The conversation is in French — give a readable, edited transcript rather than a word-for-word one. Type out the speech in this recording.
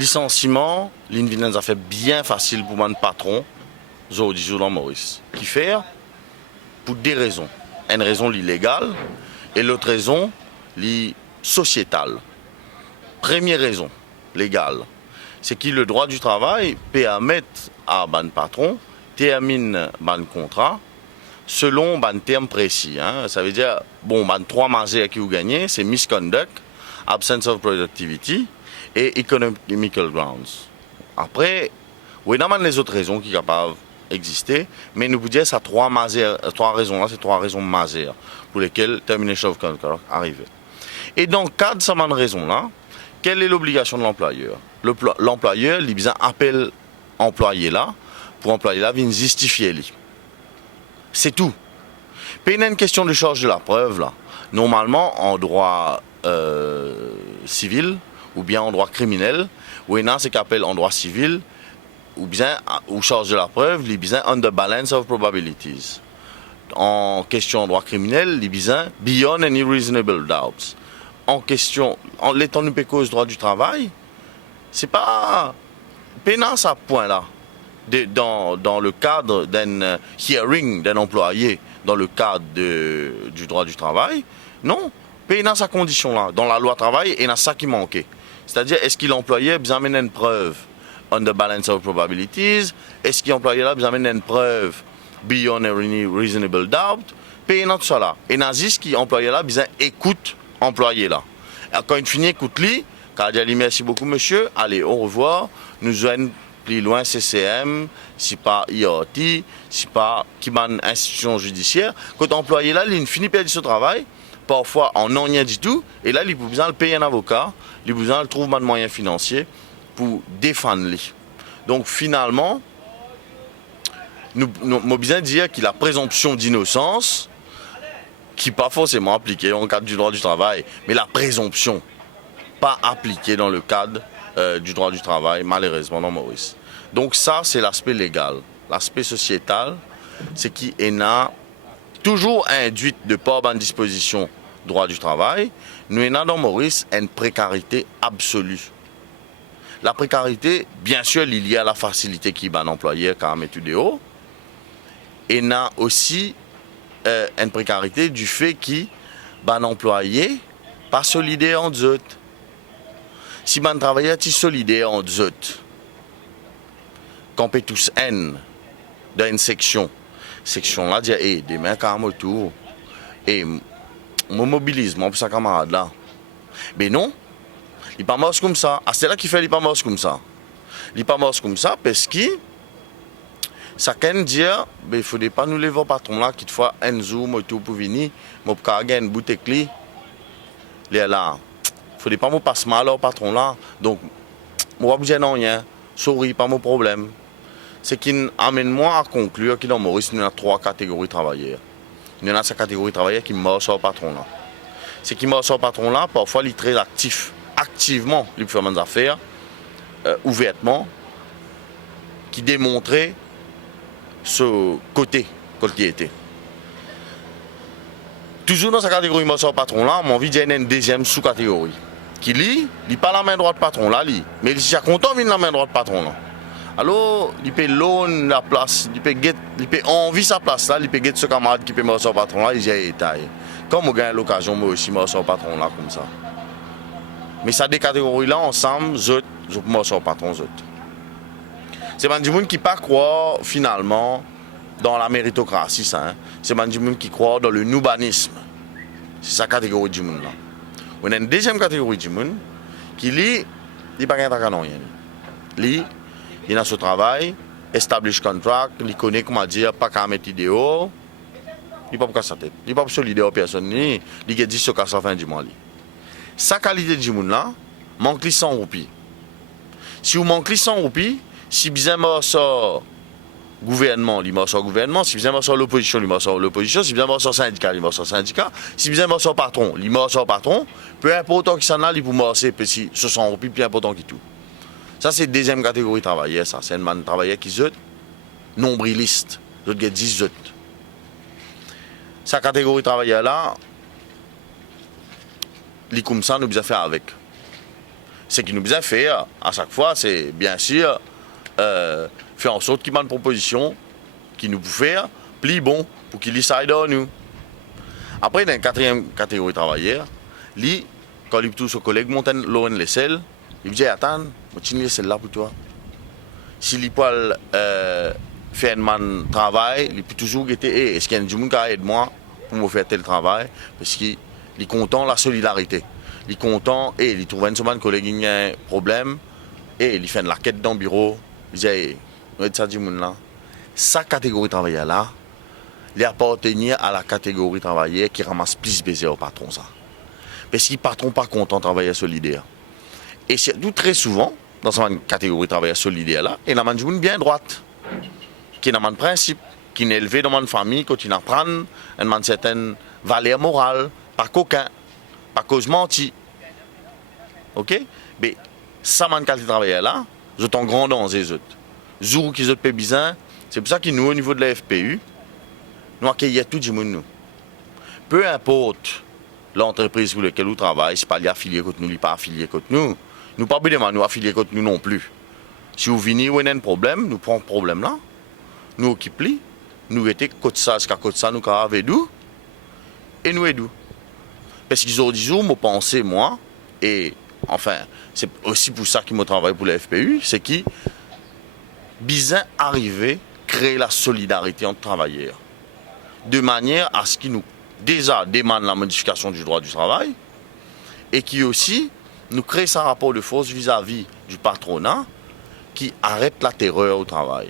licenciement, l'Invinens a fait bien facile pour mon patron, aujourd'hui, dans Maurice. Qui fait pour deux raisons. Une raison légale et l'autre raison sociétale. Première raison légale, c'est que le droit du travail permet à un patron de terminer un contrat selon un terme précis. Ça veut dire, bon, trois mazères qui vous gagnez, c'est misconduct, absence of productivity et economical grounds. Après, oui, il y a les autres raisons qui sont capables d'exister, mais nous vous dire ça trois raisons là, c'est trois raisons majeures pour lesquelles termination of contract arrive. Et dans le cadre de ces raisons là, quelle est l'obligation de l'employeur? L'employeur, il appelle employé là pour employé là vienne justifier lui. C'est tout. Puis il y a une question de charge de la preuve là. Normalement en droit civil ou bien en droit criminel, ou il y a ce qu'on appelle en droit civil ou bien ou charge de la preuve, il y a on the balance of probabilities. En question en droit criminel, il y a beyond any reasonable doubts. En question, en l'étant de cause droit du travail, c'est pas pénal à point là. Dans le cadre d'un hearing d'un employé, dans le cadre du droit du travail, non, pénal à condition là. Dans la loi travail, il y a ça qui manquait. C'est-à-dire, est-ce qu'il employait bien amener une preuve on the balance of probabilities? Est-ce qu'il employait là bien amener une preuve beyond any reasonable doubt? Puis tout ça là. Et Nazis qui employait là bien écoute employé là. Quand il finit, écoute-lui, quand il dit merci beaucoup monsieur, allez, au revoir, nous joignons plus loin CCM, si pas IOT, si pas qui m'a une institution judiciaire. Quand l'employé là, il finit perdre son travail, parfois en non rien du tout, et là, il a besoin de payer un avocat, il a besoin de trouver un moyen financier pour défendre lui. Donc finalement, nous avons besoin de dire qu'il a présomption d'innocence, qui n'est pas forcément appliquée dans le cadre du droit du travail, mais la présomption, pas appliquée dans le cadre du droit du travail, malheureusement dans Maurice. Donc ça, c'est l'aspect légal. L'aspect sociétal, c'est qu'il a toujours induit de par une disposition droit du travail, nous avons dans Maurice une précarité absolue. La précarité, bien sûr, il y a la facilité qui est un employeur quand même étudié haut, et il a aussi une précarité du fait qu'un employé pas solidaire en deux. Si un travailleur est solidaire en deux, quand on peut tous N dans une section là, dit hey, demain quand même autour, et me mobilise, moi pour sa camarade là. Mais non, il n'est pas mort comme ça. Ah, c'est là qu'il fait, il n'est pas mort comme ça. Il n'est pas mort comme ça parce que ça can dire, il ne faudrait pas nous lever au patron là, qui te fait un zoom pour venir, mais pour gagner une bouteille clé, il est là. Il ne faudrait pas me passer mal au patron là. Donc, moi, je ne dis rien, souris, pas mon problème. C'est qui amène moi à conclure que dans Maurice, il y a trois catégories de travailleurs. Il y en a cette catégorie de travailleurs qui meurent sur le patron là. C'est qui meurent sur le patron là, parfois, il est très actif. Activement, il fait des affaires, ouvertement, qui démontrait ce côté qu'il était. Toujours dans sa catégorie de patron là, on envie de dire une deuxième sous-catégorie. Qui lit, il pas la main droite patron là, mais il est content de la main droite patron là. Alors, il peut loan la place, il peut envie sa place là, il peut get ce camarade qui peut me son patron là, il dit taille. Comme on gagne l'occasion, moi aussi me son patron là comme ça. Mais ça des catégories là ensemble, je me son patron zut. C'est des gens qui ne pas croire finalement dans la méritocratie, ça. Hein. C'est des gens qui croient dans le noubanisme. C'est sa catégorie de gens là. On a une deuxième catégorie de gens qui lit, il pas rien à rien. Lit, il a son travail, establish contract, il connaît comment dire, pas qu'à mettre idéaux, il pas pour sa tête, il pas pour solidaire aux personnes, il a dit ce qu'à sa fin du mois. Sa qualité de gens là, manque 100 roupies. Si vous manquez 100 roupies, si bien sort gouvernement, il sort gouvernement, si bien sort l'opposition, il sort l'opposition, si bien sort syndicat, il sort syndicat, si bien sort patron, il sort patron, peu importe qui s'en a, il peut morcer, si 60 roupies, peu important qui tout. Ça, c'est la deuxième catégorie de travailleurs, ça. C'est un travailleur qui est nombriliste, qui est 10 autres. Sa catégorie de travailleurs là, il comme ça, nous devons faire avec. Ce qui nous besoin faire à chaque fois, c'est bien sûr faire en sorte qu'il y ait une proposition qui nous peut faire plus bon pour qu'il y ait dans nous. Après, dans la quatrième catégorie de travailleurs, lui, quand il touche au collègue, monte l'ON l'aisselle, il dit attends, je vais celle-là pour toi. Si il peut faire un travail, il peut toujours dire est-ce qu'il y a du monde qui aide moi pour me faire tel travail, parce qu'il est content de la solidarité. Il est content et il trouve un collègue qui a un problème et il fait une laquette dans le bureau. Il dit hey, ça du monde là. Sa catégorie de travailleurs là, il appartient à la catégorie de travailleurs qui ramasse plus baiser au patron ça. Parce que le patron n'est pas content de travailler solidaire. Et surtout très souvent, dans cette catégorie de travailleurs solidaires là, il y a un monde bien droite, qui a un principe, qui est élevé dans une famille, qui apprend une certaine valeur morale, pas coquin, pas cause menti. Ok? Mais ça, man qualité de travail là, je t'en grand dans les autres. Jour qu'ils ont payé bizarre, c'est pour ça que nous, au niveau de la FPU, nous accueillons tout le monde. Peu importe l'entreprise pour laquelle nous travaillons, si pas affilié contre nous, il n'est pas affilié contre nous. Nous pas besoin de nous affilier contre nous non plus. Si vous venez ou un problème, nous prenons le problème là, nous occupons, nous mettons côté ça, jusqu'à côté ça, nous avons d'où et nous aidons. Parce qu'ils ont dit, je pense, moi, et enfin, c'est aussi pour ça qu'ils m'ont travaillé pour la FPU, c'est qu'ils bien arriver à créer la solidarité entre travailleurs. De manière à ce qu'ils nous déjà demandent la modification du droit du travail et qui aussi nous crée un rapport de force vis-à-vis du patronat qui arrête la terreur au travail.